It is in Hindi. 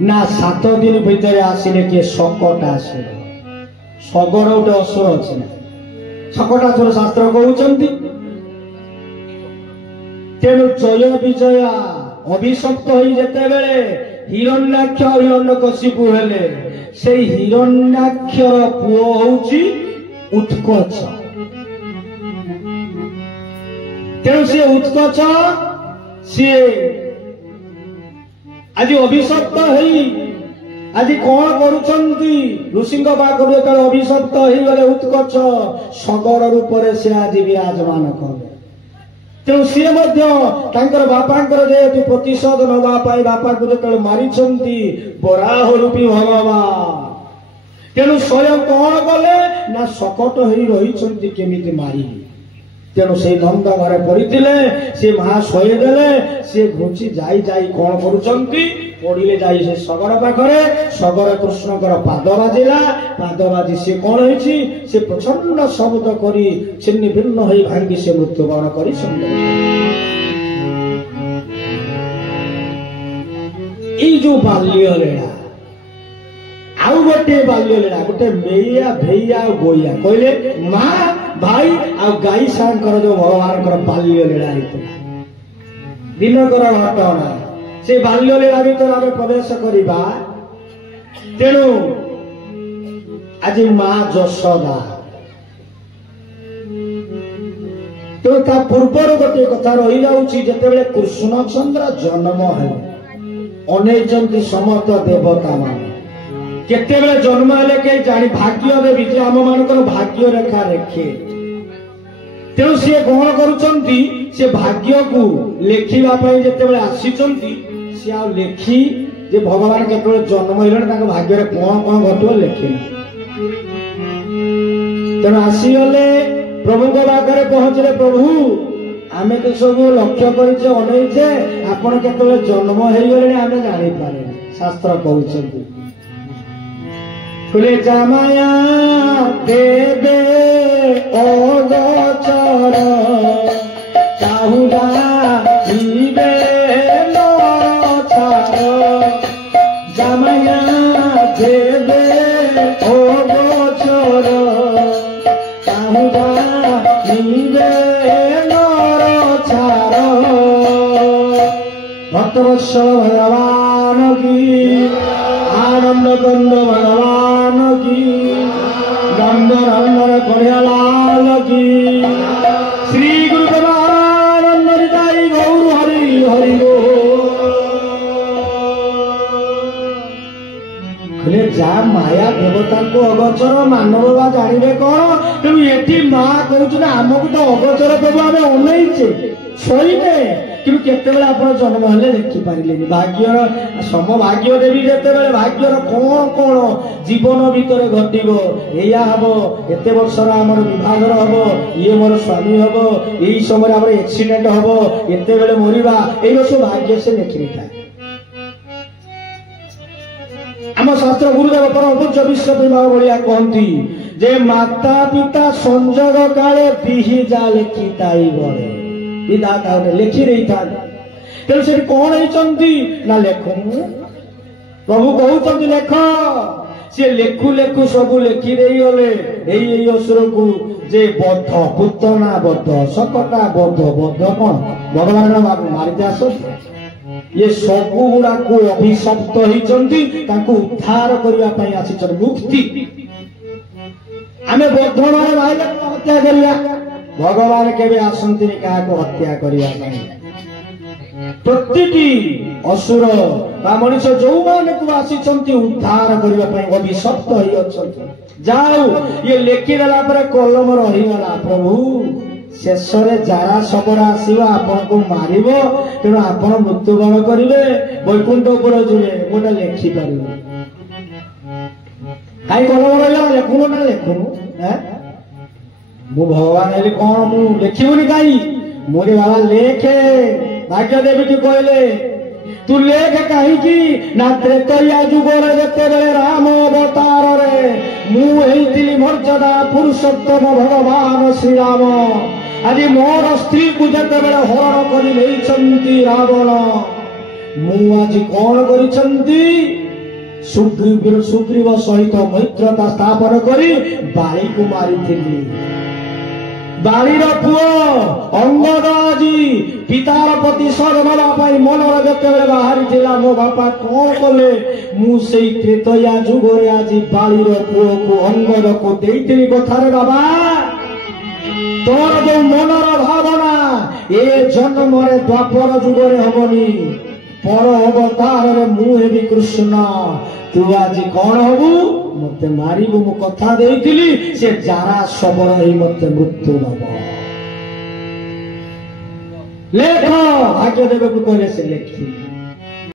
ना 7 दिन भितर आसिले किए शकट आसर सगर गोटे असुर अच्छे ना शकट असुर शास्त्र कहते तेणु जय विजय अभिशप्त होते बेले हिरण्याक्ष हिरण्यकशिपु हेले से हिरण्याक्षर पुओ होउची उत्कच तेणु सी उत्कच सी आज अभिशप्त होई आज कौन करुछंती ऋषि पाखर जो अभिशप्त हो गले उत्कच सगर रूप से आज विराजमान कले तेणु सी बापांकर जेहेतु प्रतिशोध नवाई बापा को जो मारी बराह रूपी भगवान तेणु स्वयं कौन कले ना शकट हो रही केमिति मारी तेणु से धंदा घरे पड़ी सी माँ शोदेले सी घुची जाई जाई कौन करुछंती पड़िले जाई से सगर पाखरे सगर कृष्णकर पाद बाजिला पाद बाजी सी कौन होइछि से प्रचंड शब्द करी छिन्न भिन्न होई भांगी से मृत्युवरण करी ई जो बाल्य लीला आउ गोटे बाल्य लीला गोटे मेया भैया गोइया कहले माँ भाई आ गाई सांकर जो भगवान बाल्य लीला दिनकर घटना से बाल्य लीला भीतर आम प्रवेश करवा तेणु आज माँ यशोदा तेणु ता पूर्वर गोटे कथा रही जाऊँगी जितेबाला कृष्णचंद्र जन्म है अनेक समस्त देवता मान केतेबेले जन्म हेले के जानी भाग्य देवी जे आम मानकर भाग्य रेखा रेखे तेणु सी कौन करुछंती से भाग्य को लेखिबा पई जेतेबेले आसीचंती सी आ लेखी जे भगवान केतेबेले जन्म हेलन ताको भाग्य रे कोन कोन घटो लेखिना तेणु आसी गले प्रभु को बागरे पहुंचले प्रभु आमे तो सब लक्ष्य करिचे अनैचे आपण केतेबेले जन्म हेई गले आमे जानि पारे शास्त्र कहउछंती कुले जामाया देवे अगोचर चाहुला जीवे लछार जामाया देवे अगोचर चाहुला जीवे लछार भक्तवत्सल भगवान की आनंद कंद भगवान की गंधर अंदर कड़ियालाल की श्री गुरु देवानंद हरिदाई गौर हरि हरि बोले जा माया देवता को अगोचर मानव बा जानिबे कौन तेणु ये माँ कहूँ आमको तो अगोचर प्रभु आम अनैचे शोने कि केतेबेले आप जन्म हेले देखिपारे भाग्यर सम भाग्य देवी जितेबाला भाग्यर कौन कौन जीवन भितर घटो या हम एत वर्षर आमर विभागर हम ये मोर स्वामी हम यही समय आम एक्सीडेंट हम एत बेले मरवा ये सब भाग्य से लिखि था आम शास्त्र गुरुदेव परम पूज्य विश्व भाया कहती जे माता पिता संजोग काले बिहि जा लिखिताई बड़े विधाता लिखि रही था तेणु से कौन होती ना लेखु प्रभु कहते लेख सी लेखु लेखु सब लिखि गले यही असुर को जे बद्ध पुतना बद्ध सकटा बद्ध बद्ध कौन भगवान मारिदे आस ये सब गुड़ा को अभिशप्त होती उद्धार करने आसी मुक्ति आमे बद्ध माने भाई हत्या करिया भगवान केबे आसंती क्या हत्या करने प्रति असुर मनीष जो मान को आसी उद्धार करने अभिशप्त हो जाओ ये लिखिदेला कलम रहीगला प्रभु शेष जरा सबर आसवा आपण को मार तेणु आप मृत्युवरण करेंगे वैकुंठ उपर जीवे गोटे लिखिपर कहीं कलम रहा लिखुन ना लिखुन मु भगवान हेली कौन मु लिखिबुनि कहीं मोरे बाबा लेखे भाग्य देवी की कहले तू लेख कहीं ना त्रेतया जुगर जिते बेले राम अवतार रे मु हेइतिली मर्यादा पुरुषोत्तम भगवान श्री राम आज मोर स्त्री को जिते बेले हरण कर रावण मु आज कौन करिसंती ସୁଗ୍ରୀବ ସହିତ ମୈତ୍ରତା ସ୍ଥାପନ କରି ବାଳିକୁ ମାରିଥିଲି। ବାଳିର ପୁଅ ଅଙ୍ଗଦ ଆଜି ପିତାର ପ୍ରତିଶୋଧ ନେବା ପାଇଁ ମନରେ ଯେତେବେଳେ ବାହାରିଥିଲା, ମୋ ବାପା କଣ କଲେ, ମୁଁ ସେଇ ତ୍ରେତୟା ଯୁଗରେ ଆଜି ବାଳିର ପୁଅକୁ ଅଙ୍ଗଦକୁ ଦେଇଥିଲି କଥାରେ ବାବା ତୋର ଯୋଉ ମନର ଭାବନା ଏ ଜନ୍ମରେ ଦ୍ୱାପର ଯୁଗରେ ହବନି, ପର ଅବତାରରେ ମୁଁ ହେବି କୃଷ୍ଣ, ତୁ ଆଜି କଣ ହବୁ ମତେ ମାରିବୁ, ମୁଁ କଥା ଦେଇଥିଲି ସେ ଯାରା ଶବର ହେଇ ମତେ ମୃତ୍ୟୁ ଦବ। ଲେଖ ଭାଗ୍ୟଦେବକୁ କହିଲେ ସେ ଲେଖି